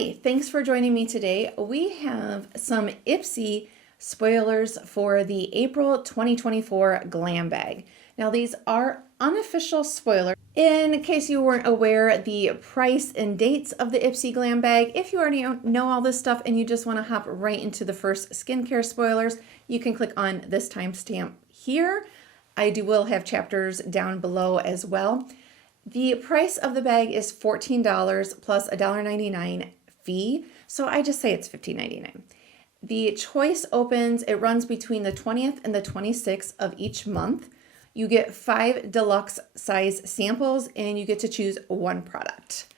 Hi, thanks for joining me today. We have some Ipsy spoilers for the April 2024 Glam bag. Now these are unofficial spoilers. In case you weren't aware, the price and dates of the Ipsy Glam bag, if you already know all this stuff and you just want to hop right into the first skincare spoilers, you can click on this timestamp here. I will have chapters down below as well. The price of the bag is $14 plus a $1.99 fee, so I just say it's $15.99. The choice opens, it runs between the 20th and the 26th of each month. You get 5 deluxe size samples and you get to choose one product.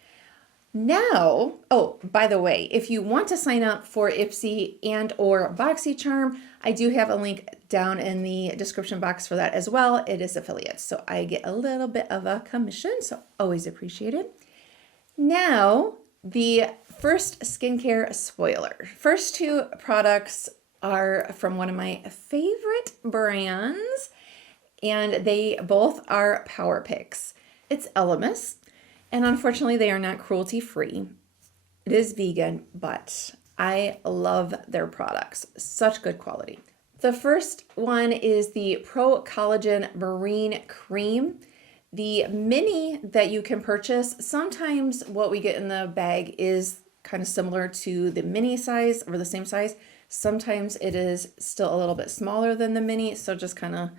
Now, oh, by the way, if you want to sign up for Ipsy and or boxycharm, I do have a link down in the description box for that as well. It is affiliates, so I get a little bit of a commission, so always appreciated. Now, the first skincare spoiler. First two products are from one of my favorite brands, and they both are Power Picks. It's Elemis. And unfortunately, they are not cruelty-free. It is vegan, but I love their products. Such good quality. The first one is the Pro Collagen Marine Cream. The mini that you can purchase, sometimes what we get in the bag is kind of similar to the mini size or the same size. Sometimes it is still a little bit smaller than the mini, so just kind of,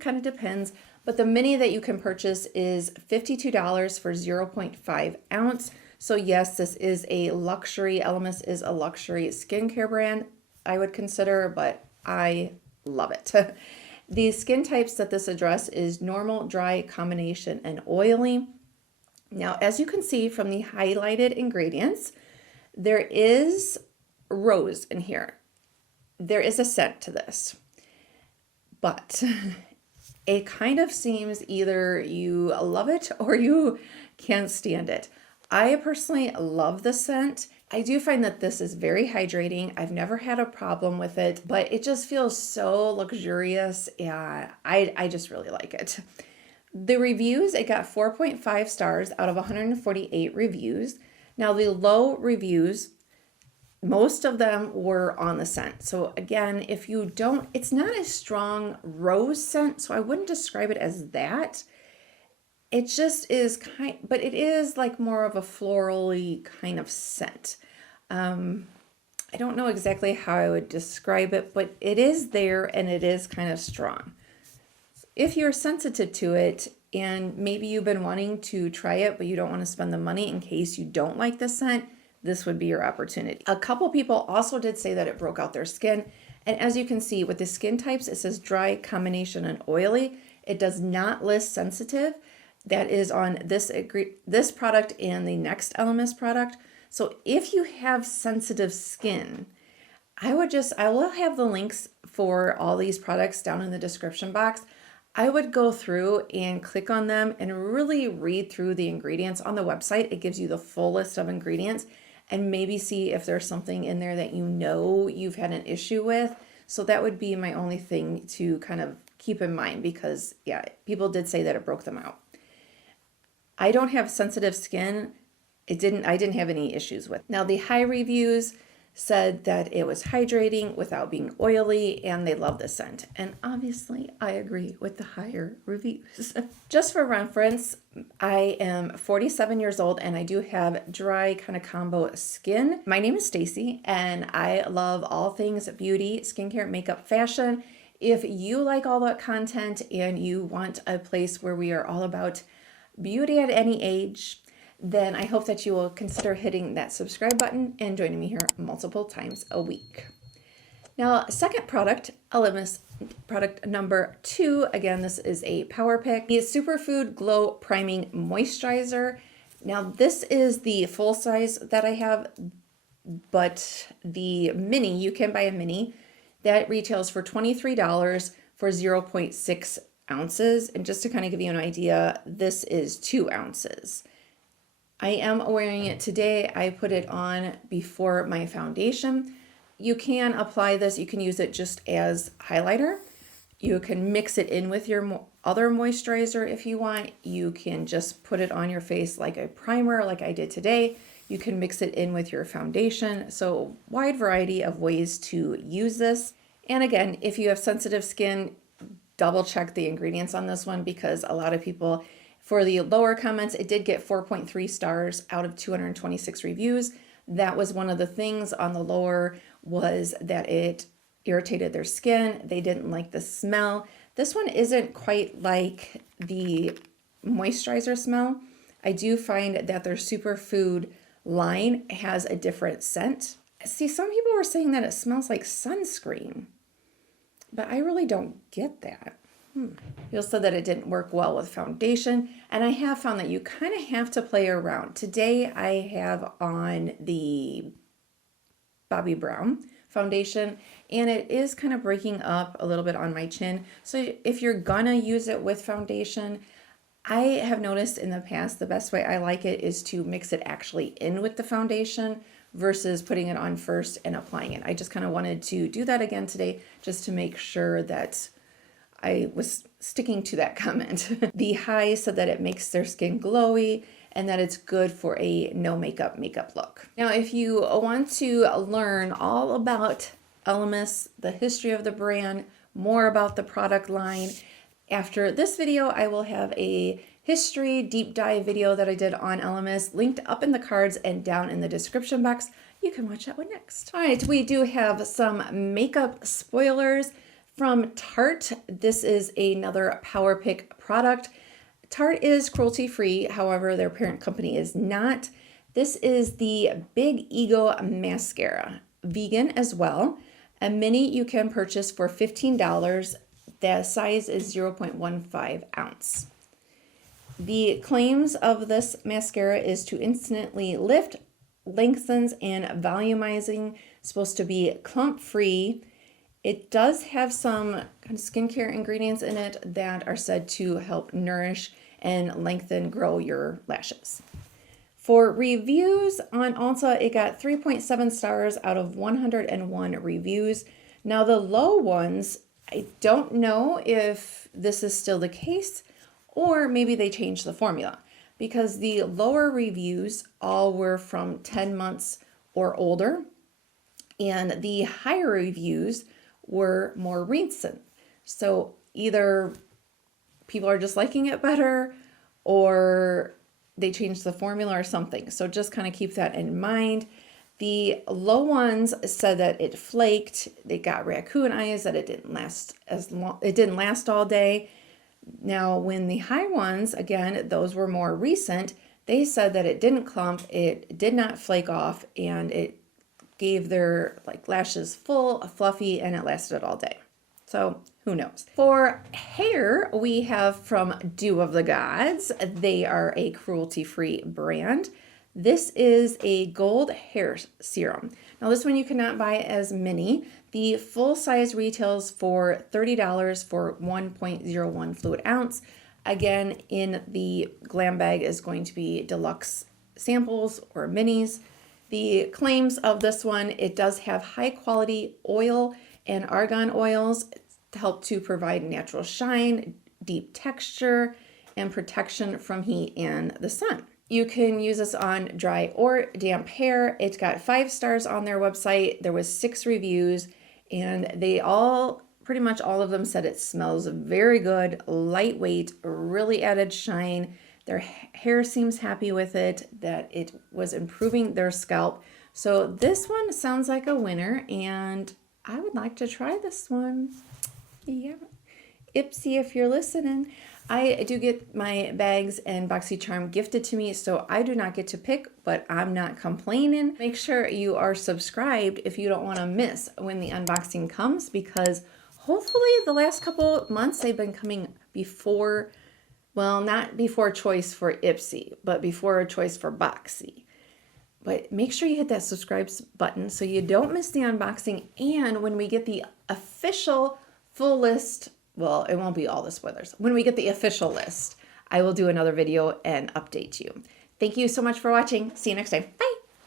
kind of depends. But the mini that you can purchase is $52 for 0.5 ounce. So yes, this is a luxury. Elemis is a luxury skincare brand, I would consider, but I love it. The skin types that this address is normal, dry, combination, and oily. Now, as you can see from the highlighted ingredients, there is rose in here. There is a scent to this, but it kind of seems either you love it or you can't stand it. I personally love the scent. I do find that this is very hydrating. I've never had a problem with it, but it just feels so luxurious, and I just really like it. The reviews, it got 4.5 stars out of 148 reviews. Now the low reviews, most of them were on the scent. So again, if you don't, it's not a strong rose scent, so I wouldn't describe it as that. It just is but it is like more of a florally kind of scent. I don't know exactly how I would describe it, but it is there and it is kind of strong. If you're sensitive to it and maybe you've been wanting to try it, but you don't want to spend the money in case you don't like the scent, this would be your opportunity. A couple people also did say that it broke out their skin. And as you can see with the skin types, it says dry, combination, and oily. It does not list sensitive. That is on this product and the next Elemis product. So if you have sensitive skin, I will have the links for all these products down in the description box. I would go through and click on them and really read through the ingredients on the website. It gives you the full list of ingredients and maybe see if there's something in there that you've had an issue with. So that would be my only thing to kind of keep in mind, because yeah, people did say that it broke them out. I don't have sensitive skin. I didn't have any issues with. Now the high reviews said that it was hydrating without being oily, and they love the scent. And obviously I agree with the higher reviews. Just for reference, I am 47 years old and I do have dry kind of combo skin. My name is Stacy and I love all things beauty, skincare, makeup, fashion. If you like all that content and you want a place where we are all about beauty at any age, then I hope that you will consider hitting that subscribe button and joining me here multiple times a week. Now, second product, Elemis product number 2. Again, this is a Power Pick. The Superfood Glow Priming Moisturizer. Now, this is the full size that I have, but the mini, you can buy a mini, that retails for $23 for 0.6 ounces. And just to kind of give you an idea, this is 2 ounces. I am wearing it today. I put it on before my foundation. You can apply this. You can use it just as highlighter. You can mix it in with your other moisturizer if you want. You can just put it on your face like a primer like I did today. You can mix it in with your foundation. So wide variety of ways to use this. And again, if you have sensitive skin, double check the ingredients on this one, because a lot of people, for the lower comments, it did get 4.3 stars out of 226 reviews. That was one of the things on the lower, was that it irritated their skin. They didn't like the smell. This one isn't quite like the moisturizer smell. I do find that their superfood line has a different scent. See, some people were saying that it smells like sunscreen, but I really don't get that. You'll say that it didn't work well with foundation, and I have found that you kind of have to play around. Today I have on the Bobbi Brown foundation, and it is kind of breaking up a little bit on my chin. So if you're gonna use it with foundation, I have noticed in the past the best way I like it is to mix it actually in with the foundation versus putting it on first and applying it. I just kind of wanted to do that again today just to make sure that I was sticking to that comment. The high said that it makes their skin glowy and that it's good for a no makeup look. Now, if you want to learn all about Elemis, the history of the brand, more about the product line, after this video, I will have a history deep dive video that I did on Elemis linked up in the cards and down in the description box. You can watch that one next. All right, we do have some makeup spoilers from Tarte. This is another Power Pick product. Tarte is cruelty-free, however, their parent company is not. This is the Big Ego Mascara, vegan as well. A mini you can purchase for $15. The size is 0.15 ounce. The claims of this mascara is to instantly lift, lengthens, and volumizing. It's supposed to be clump-free. It does have some kind of skincare ingredients in it that are said to help nourish and lengthen, grow your lashes. For reviews on Ulta, it got 3.7 stars out of 101 reviews. Now the low ones, I don't know if this is still the case or maybe they changed the formula, because the lower reviews all were from 10 months or older, and the higher reviews were more recent. So either people are just liking it better or they changed the formula or something. So just kind of keep that in mind. The low ones said that it flaked, it got raccoon eyes, that it didn't last as long, it didn't last all day. Now, when the high ones, again, those were more recent, they said that it didn't clump, it did not flake off, and it gave their lashes full, fluffy, and it lasted all day. So who knows? For hair, we have from Dew of the Gods. They are a cruelty-free brand. This is a gold hair serum. Now this one you cannot buy as mini. The full size retails for $30 for 1.01 fluid ounce. Again, in the Glam bag is going to be deluxe samples or minis. The claims of this one, it does have high quality oil and argan oils to help to provide natural shine, deep texture, and protection from heat and the sun. You can use this on dry or damp hair. It's got 5 stars on their website. There was 6 reviews, and they all, pretty much all of them said it smells very good, lightweight, really added shine. Their hair seems happy with it, that it was improving their scalp. So this one sounds like a winner, and I would like to try this one. Yeah. Ipsy, if you're listening. I do get my bags and boxycharm gifted to me, so I do not get to pick, but I'm not complaining. Make sure you are subscribed if you don't want to miss when the unboxing comes, because hopefully the last couple months they've been coming before, well, not before choice for Ipsy, but before choice for Boxy. But make sure you hit that subscribe button so you don't miss the unboxing, and when we get the official full list, well, it won't be all the spoilers. When we get the official list, I will do another video and update you. Thank you so much for watching. See you next time. Bye.